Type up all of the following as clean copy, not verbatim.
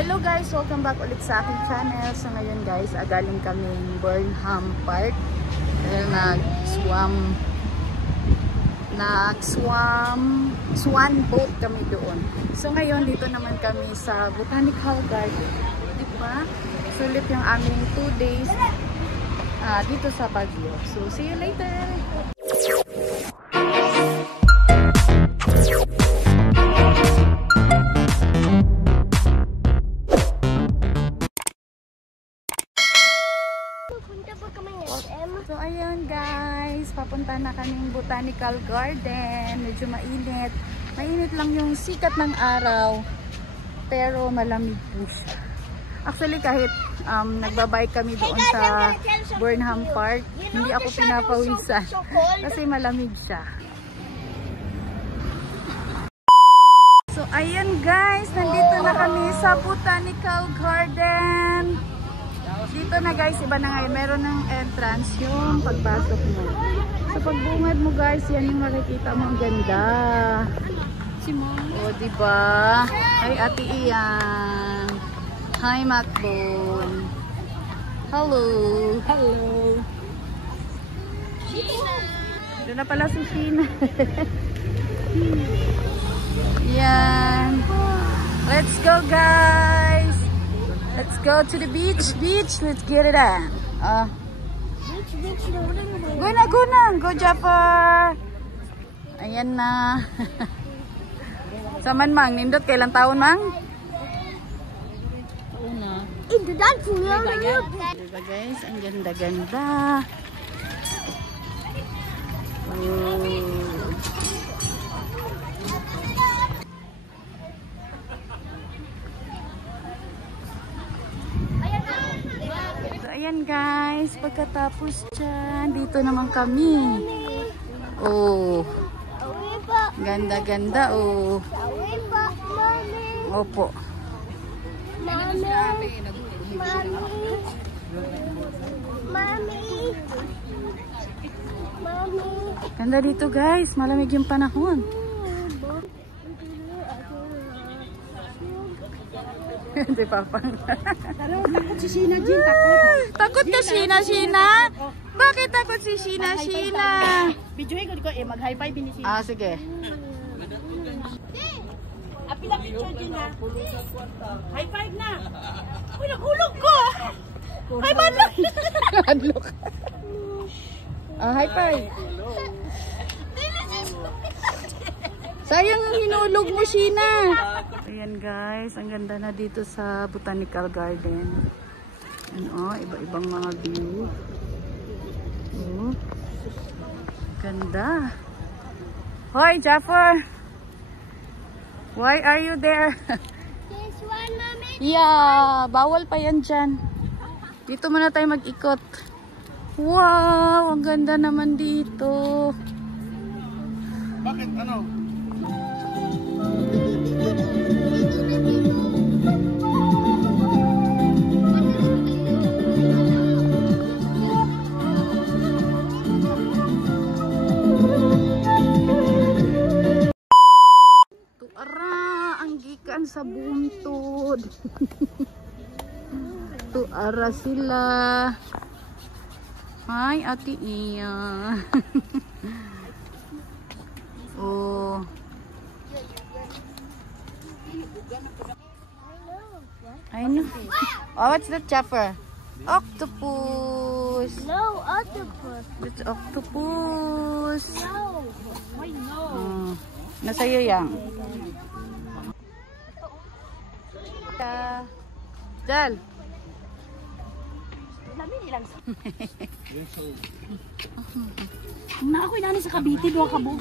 hello guys! Welcome back ulit sa aking channel. So ngayon guys, galing kaming Burnham Park. Dahil swan boat kami doon. So ngayon, dito naman kami sa Botanical Garden. Diba? Sulit yung aming 2 days dito sa Baguio. So see you later! So ayun guys, papunta na kaming Botanical Garden. Medyo mainit. Mainit lang yung sikat ng araw, pero malamig po siya. Actually kahit nagbabike kami doon sa Burnham Park, hindi ako pinapawisan kasi malamig siya. So ayun guys, nandito na kami sa Botanical Garden. Dito na guys, iba na ngayon. Meron ng entrance yung pagpasok mo. Sa pagbungad mo guys, yan yung makikita mo. Ang ganda. O, diba? Hi, Ate Ian. Hi, Macbone. Hello. Hello. Sheena. Doon na pala si Sheena. Yan. Let's go guys. Let's go to the beach. Let's get it on. Go na. Go, Jafar. Ayan na. Saman mang, nindot kailang taon mang? Una. Diba guys, ang ganda-ganda. Ayan guys, pagkatapos dyan, dito naman kami. Oh, ganda-ganda oh. Opo. Ganda dito guys, malamig yung panahon. Hindi papang. Takot si Sheena, Jin. Takot ka, Sheena? Bakit takot si Sheena? Videoin ko mag-high five ni Sheena. Ah, sige. Apila picture Jin ha. High five na. Uy, naghulog ko. Ay, madlock. Madlock. High five. Sayang ang hinulog mo, Sheena. Ayan guys, ang ganda na dito sa Botanical Garden. Ano, iba-ibang mga view. Oh, ganda. Hoy, Jafar. Why are you there? This one, Mommy. Yeah, bawal pa yan dyan. Dito muna tayo mag-ikot. Wow, ang ganda naman dito. Bakit ano? Tuara, ang gikan sa buntod. Tuara sila. Hi, Ate Iya. Oh. I know. Oh, what's that, Jaffer? Octopus. No, octopus. It's octopus. No. Why no? Nasa'yo yan. Dal. Lami nilang. Na ako inani sa Cavite do ka bo.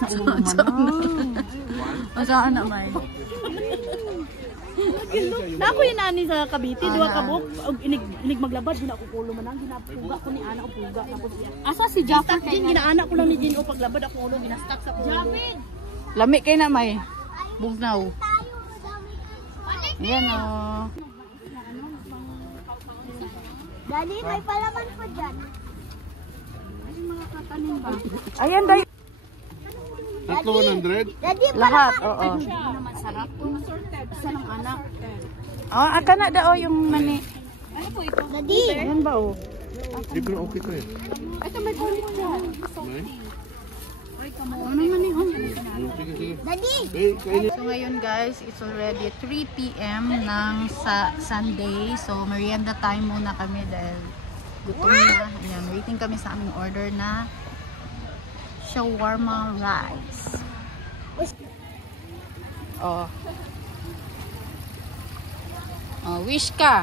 Sa ulo man. Saan na may? Na ako inani sa Cavite do ka bo. Inig maglabad din ako kulo man ang ginapuga ko ni ana ko puga ako siya. Asa si Jafar din ginaana ko lang ni Jin o paglabad ako ulo gina-stack sa ulo. Japid. Lami kay na may. Bugnaw. Yan o. Daddy, may palaman po dyan. Ayan dahi. Tatlo 100? Daddy, Lahat, oo. Naman sarap. Assorted. Isa lang anak. Oh, aka na daw yung mani. Ano po ito? Daddy. Yan ba oh? Hindi ko na okay to eh. Ito may kulit dyan. Ano mani oh? Sige, sige. Daddy. Eh, kainin. So ngayon guys, it's already 3 PM ng Sunday. So merienda time muna kami dahil gutom na. Ayan, waiting kami sa aming order na shawarma rice. Oh. Oh, wish ka.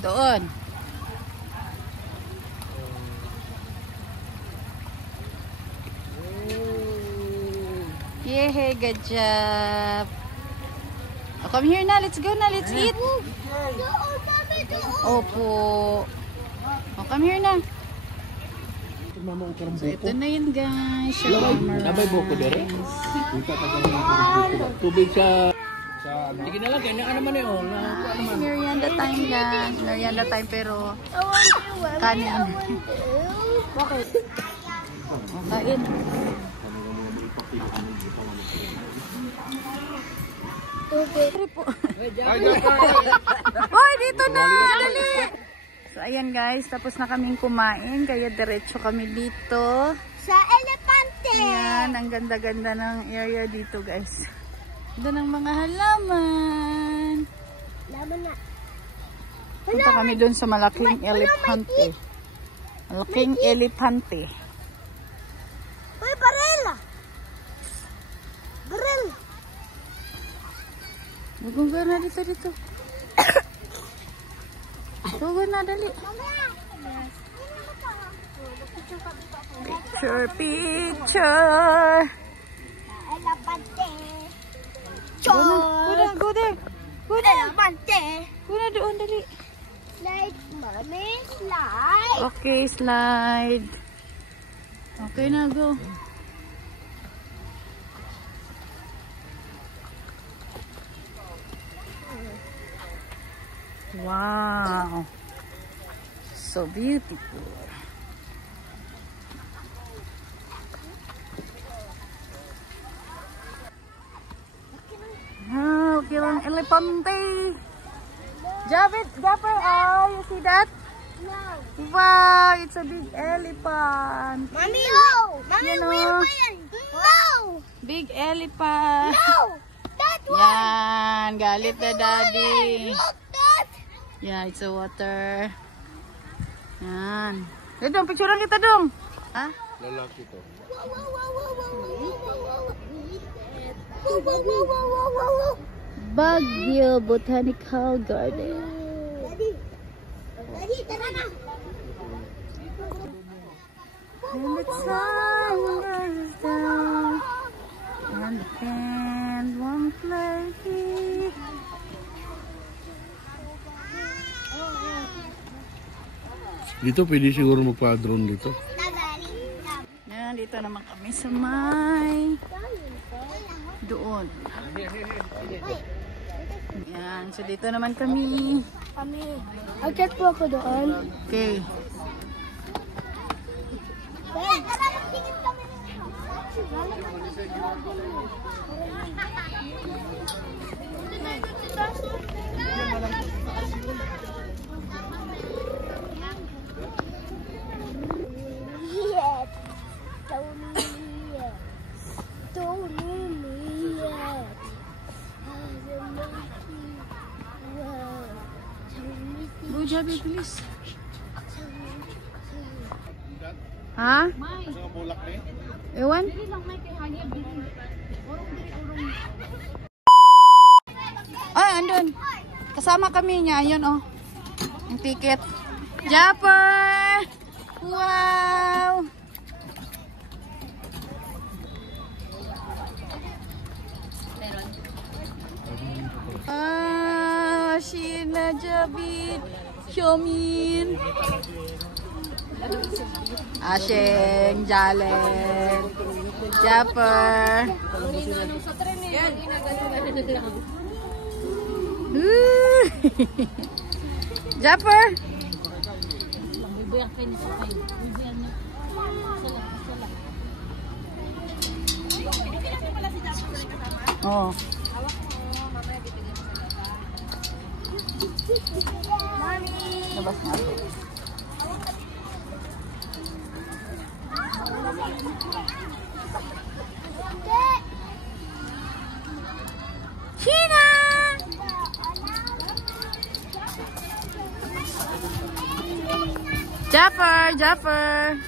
Doon. Yay, good job. Oh, come here na. Let's go na. Let's eat. Opo. Oh, come here na. So, ito na yun guys. Shawarma rice. Tubig sa... Sige na lang, kaya na naman eh. Merienda time guys. Merienda time pero kanin. Bakit? Oh, kain. Hoy, dito na! Dali! So, ayan guys. Tapos na kaming kumain. Kaya diretso kami dito. Sa elepante. Ayan. Ang ganda-ganda ng area dito guys. Ganda ng mga halaman. Laman na. Punta kami dun sa malaking elepante. Malaking elepante. Uy, barela. Barela. Magungga na dito. Tugod na, dali. Picture. Elepante. Go there. Elepante. Go na doon, dali. Slide, mommy. Slide. Okay, slide. Okay na, go. Wow. So beautiful. Ah, okay lang, elepante. Japper, oh, you see that? No. Wow, it's a big elephant. Mommy, no. Mommy, You know. where are you? No. Big elephant. No. That one. Yan, galit na daddy. Look that. Yeah, it's a water. Yan. Dito, picturean kita dong. Ha? Lalaki to. Wow, wow, wow, wow, wow, wow, wow, wow. Wow, wow, wow, wow, wow, wow, wow. Baguio Botanical Garden. Daddy. Daddy, tara na. And the sun goes down. And the band won't play. Dito pwede siguro magpa-drone dito. Yan, dito naman kami sa may doon. Yan, so dito naman kami. Agad po ako doon. Okay. Tara, magtingin kami. Yes. Don't leave me yet. Go, Jabe, please. Ha? Sa bulak na eh. Ewan? Ay, andun. Kasama kami niya. Ayun, oh. Ang ticket. Japper! Wow! Ah, Sheena, Jabit, Xiaomin. Asheng, Jalen, Japper. Japper. Oh. Labas na ako. China! Japper! Japper!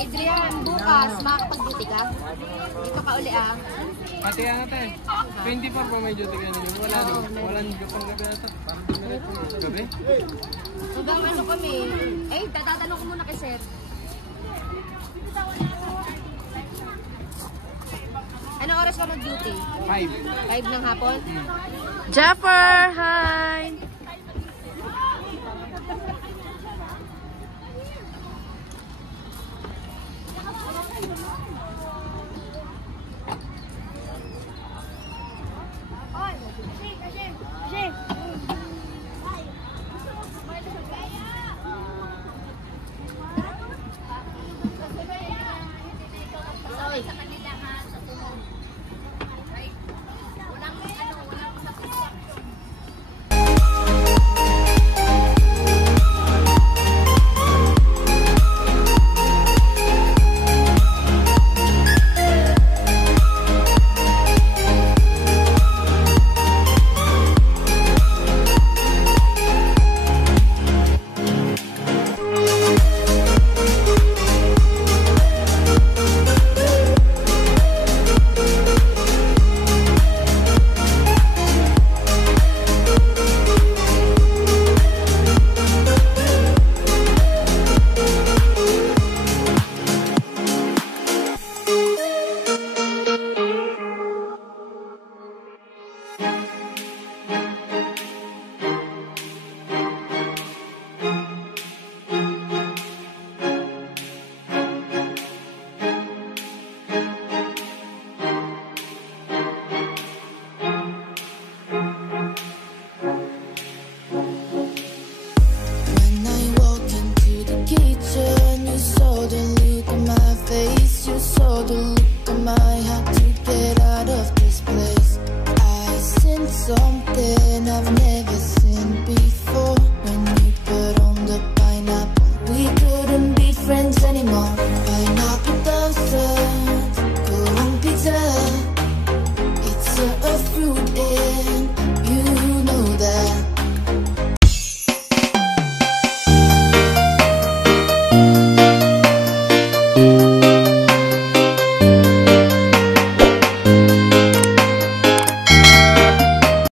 Adrian, bukas, makakapag-duty ka? Dito ka uli ah. Ate, ano tayo? 24 pa may duty ka naman. Walang joke ang gabi ata. Parang dumiret po sa gabi. Hanggang ano kami? Eh, tatatanong ko muna kay sir. Ano oras ka mag-duty? 5. 5 ng hapon? Japper! Hi! Something I've never